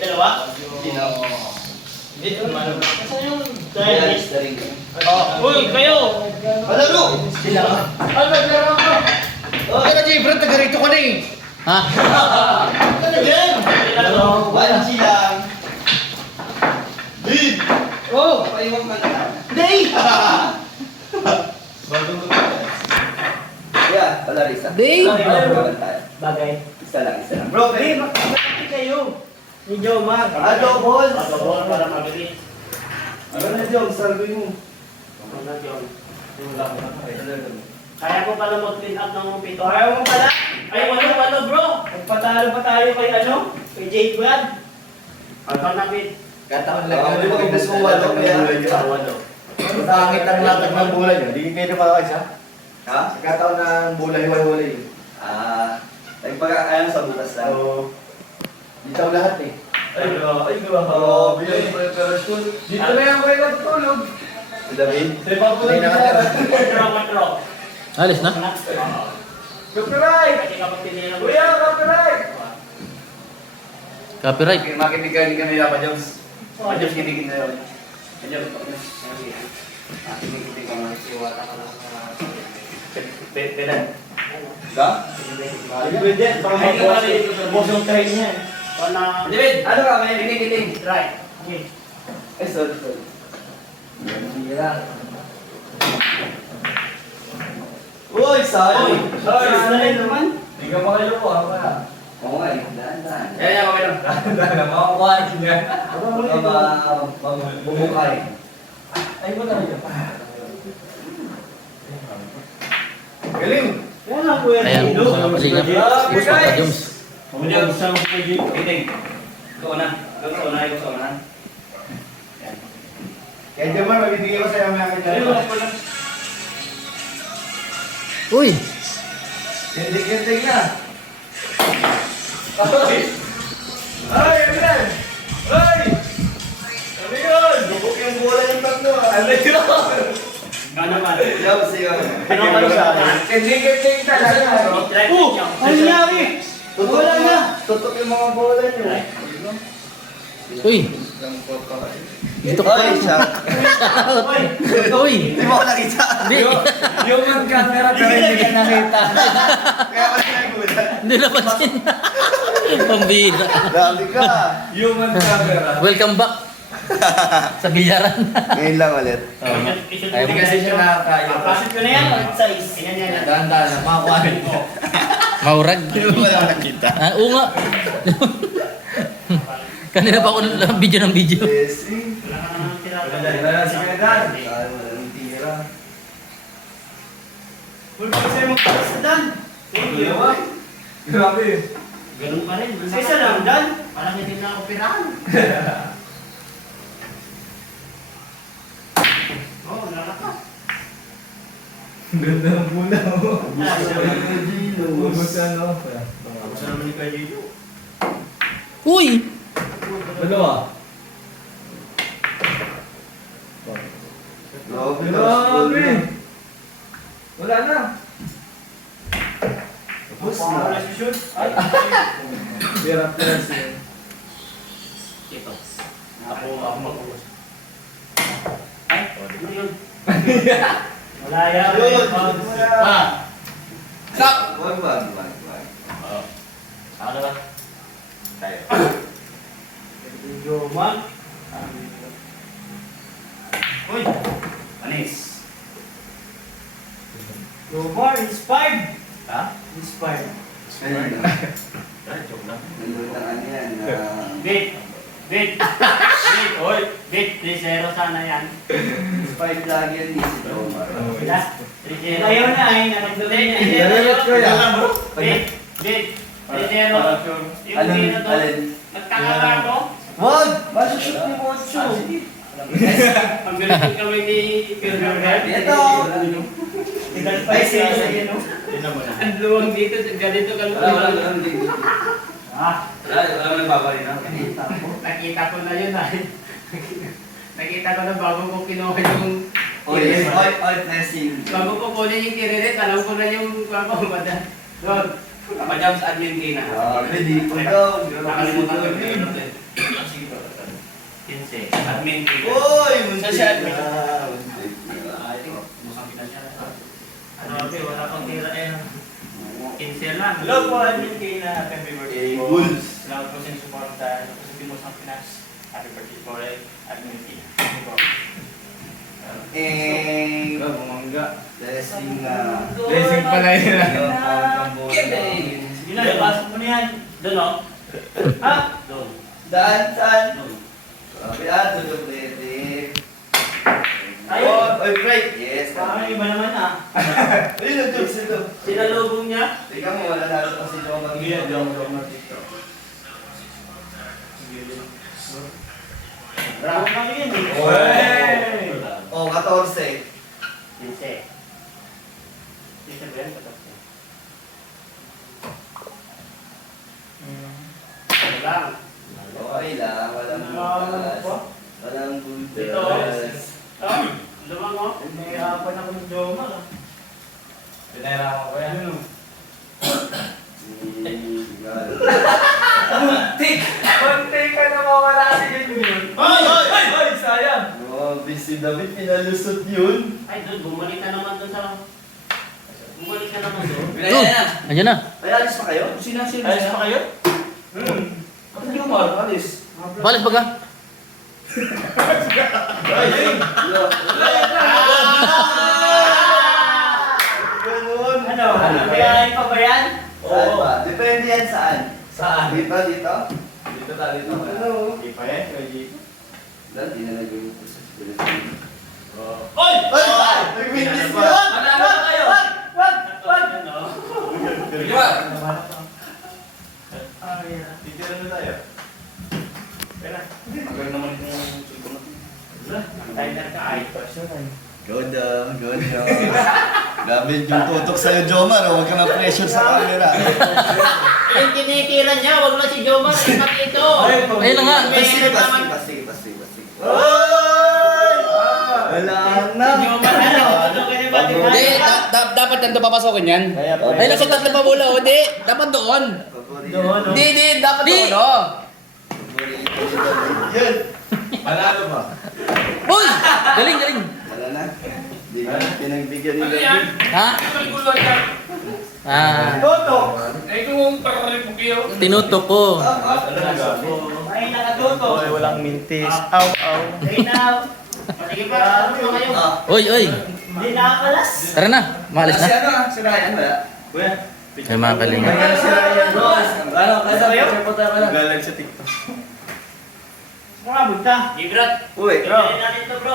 Dalawa? Sino? Hindi, naman. Saan yung Yes, dialist? dari. Uy, kayo! Palaro! Sila ka? Ano, naglaro ako? Okay na, Jay, Brad, taga rito ka na eh. Ha? Ano yan? One sila. Dave! Oh! Paiwang ka na. Dave! Bagong ko. Yeah, wala rin isa. Dave! Bagay. Isa lang. Bro, Hey, makakapit kayo. Ni Jomar. Double! Double para mabilis. Ano na, Jom? Sargoy mo. Ano na, Jom? Kaya ko pala mag-clean up ng pito. Kaya mo pala? Ay, walo, bro. Magpatalo pa tayo kay ano? Kay Jade Brad. Ano na, Pete? Kataon lang. Ano ba kung gusto mo walo? Walo. Matangit ang latag ng bulay nyo. Hindi kayo makakais ha? Ha? Sa kataon ng bulay, hiwa-hiwalay. Nagpag-aayang sa butas lang. So, dito lahat eh. Ay, grabe. Bigyan yung preparasyon. Dito na yan kayo natutulog. Si David? Hindi nakatira. Matro. Alis na? Copyright! Kasi kapag tinira mo. Kuya, copyright! Copyright. Makinig ka nila pa, Joms. Pa Joms, kinikit na yun. Pa Joms, kinikit ka nga. Iwata ka lang. Pelan. Ka? Pwede, baka Ay, mag-boss. bosong train yan. Pana... David, ano ka? May kinikit. Right. Okay. Ay, sorry. Uy, sayang. Ay, naman. Hindi ka makilo po, ha kaya? Oo nga, daan. Yan, okay lang. Dahil na, makakuha niya. Bumukay. Ay, mo talaga. Galing! Yan ang kuya. Ayan, mga kalingap. Bus pa Joms. Huwag sa mga pwede. Kiting. Ikaw na. Ikaw sa una. Yan. Kaya di ba, mabibigay ko sa'yo mga kanya. Uy! Kenting na! Ay! Ay, Emran! Ay! Ano yun? Lubok yung bola yung tatlo. Ano yun? Ano man? Yaw, siya. Ano man sa akin? Kenting talaga. Ano nangyari? Wala na. Tutok yung mga bola niyo. Uy! Dito ka Oy, siya. Uy! Hindi mo ako nakita. Hindi! Yung on camera pero hindi ka nakita. Kaya pala nagulat. Hindi napansin. Pambira. Grabe ka. Yung on camera. Welcome back sa bilyaran. Ngayon lang ulit. Hindi kasi siya nakakayo. Pasit ko na yan. Size. Yan. Dahan-dahan na, makakuha rin mo. Maurag. Hindi mo wala nakita. Ah, oo nga. Kanina pa ako video ng video. Yes. Wala si Medan. Ay, wala nang tira. Full pa sa'yo magpapas na Dan. Thank you. Grabe. Ganun pa rin. Sa isa lang, Dan. Parang hindi na ako pirahan. Oo, nalakas. Ganda ng muna mo. Ubus ano? Tapos na naman ni Kuya Gio. Uy! Dalawa. Grabe. Grabe. Wala na. Tapos Wala na. si shoot. Ay, Hirap na siya. ito. Ako mag-uwas. Ay, ano yun? Wala yan. Yun. Ah. Stop! Wag. Ano ba? Tayo. Joman. Uy! Anis. Jomar, inspired! Ha? Inspired. Ayun na. Joke lang. Nandun na ano yan. Bit! Oy! Bit! 3-0 sana yan. Inspired lagi yan ni si Omar. Sila? 3-0. Ayaw na ay, nanagdulay niya. Nalilot ko yan. Bit! 3-0. Yung Alin? zero to. Alin? Nagkakala ko. Wag! Masushoot ni Moncho. Ang galing kami ni Pilgrim. Ito! Ay, sige, no? Ang luwang dito, ganito ka luwang. Ah, Wala nang babali na. nakita ko na yun ah. Nakita ko na bago ko kinuha yung... Oy, blessing. Bago ko kunin yung kiririt, alam ko na yung... Doon. Papa Jams, admin kay na. Grabe, di pa daw. Nakalimutan ko yung pinunod eh. Sige to. 15. Admin kay na. Uy, muntik Sa siya, admin. na. Muntik na. I think, musang pinasya. Ano, okay, wala pang tira eh. 15 lang. Hello po, admin kay na happy birthday po. Bulls. Salamat po sa inyong suporta. Ito po sa Timos ng Pinas. Happy birthday po rin, admin kay. Thank you po. Bumangga. Blessing na. Blessing pala yun. Yun na, pasok mo na yan. Doon o. Ha? Doon. Daan, saan? Doon. Grabe, tulog pwede. Ayun. Oy, Frank. Yes. Parang iba naman ah. Ayun, nandun sila. Sinalubong niya. Tingnan mo, wala nalo pa si Joma. Yeah, Joma. Bravo kami yun eh. Oy! Oh, 14. 15. 15 ba yan? 14. Ano lang. Okay lang, walang butas. Walang butas. Oh, lumang o. Nahihirapan ako ng Joma. Pinahirapan ko yan. Muntik ka na mawala si Ganyan. Ay, sayang! Grabe, si David pinalusot yun. Ay, doon. Bumalik ka naman doon sa... Bumalik ka naman doon. Doon. Andiyan na. Ay, alis pa kayo? Ayos pa kayo? Ano yung mga alis? Balis baga. Ganun. Ano? Kaya pa ba yan? Saan ba? Depende yan saan. Saan? Dito, dito? Dito tayo dito. Ano? Di pa yan, kaya dito. Dati na nagawin ko sa school. Oy! Ay! Nag-witness ka! Manalo na kayo! Wag! Ano? Diba? Titira na tayo. Tagal naman yung siguro. Timer ka ay. Goda, goda. Grabe yung tutok sa'yo, Jomar. Huwag ka na-pressure sa camera. Yung tinitira niya, wag na si Joma. Ikat ito. Ayun na nga. Sige, pasti. Wala na. Joma, ano? Ano kayo ba? Hindi, dapat nandun papasokin yan. Ay, nasa tatlo pa mula. O, di. Dapat doon. Di, dapat doon. Oh. Yun. Manalo ba? Uy! Galing. Wala na. Hindi ka pinagbigyan ni David. Ha? Ah, Toto! tinutok ko. Ay, nakatuto. Oy, walang mintis. Aw, aw. Okay now. Sige pa, ano kayo? Uy. Hindi nakakalas. Tara na. Maalis Si na. ano? Si Ryan, wala? Kuya. Ay, mga kalinga. May si Ryan. Ano? Kasa kayo? Galag sa TikTok. Mga bunta. Gibrat. Uy. Bro. Natin to bro.